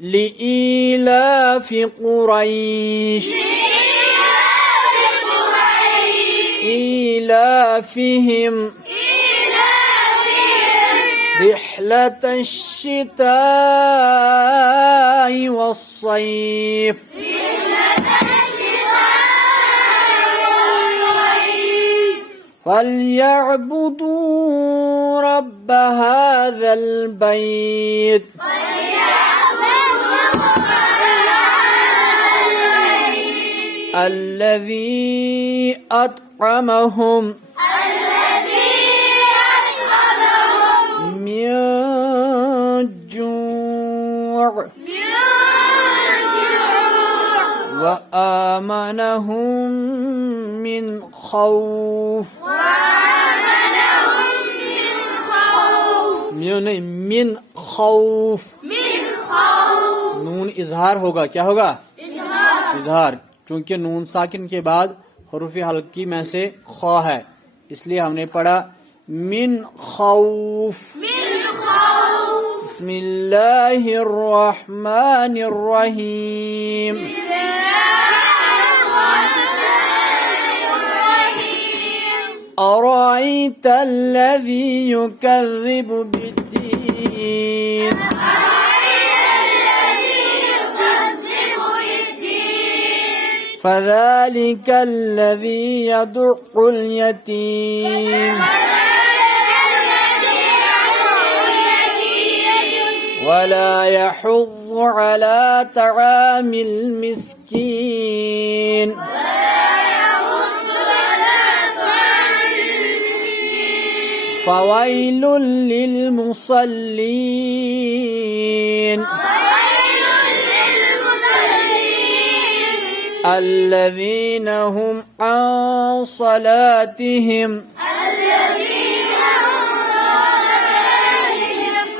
لإيلاف قريش إيلافهم رحلة الشتاء والصيف فليعبدوا رب هذا البيت الذي أطعمهم من جوع وآمنهم من خوف من خوف नून इजहार होगा, क्या होगा? इजहार। चूंकि नून साकिन के बाद हरूफ हल्की में से खा है, इसलिए हमने पढ़ा मिन खौफ। बिस्मिल्लाहिर रहमानिर रहीम। अराइत अल्लज़ी युकज़्ज़िबु बिद्दीन فذلك الذي يدع اليتيم ولا يحض على طعام المسكين فويل للمصلين الذين هم عن صلاتهم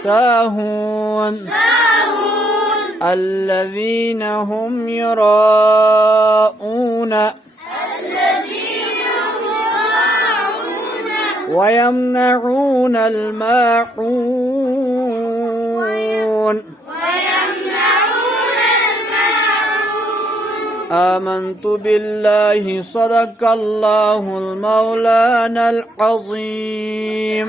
ساهون الذين هم يراءون ويمنعون الماعون آمنت بالله صدق الله المولانا العظيم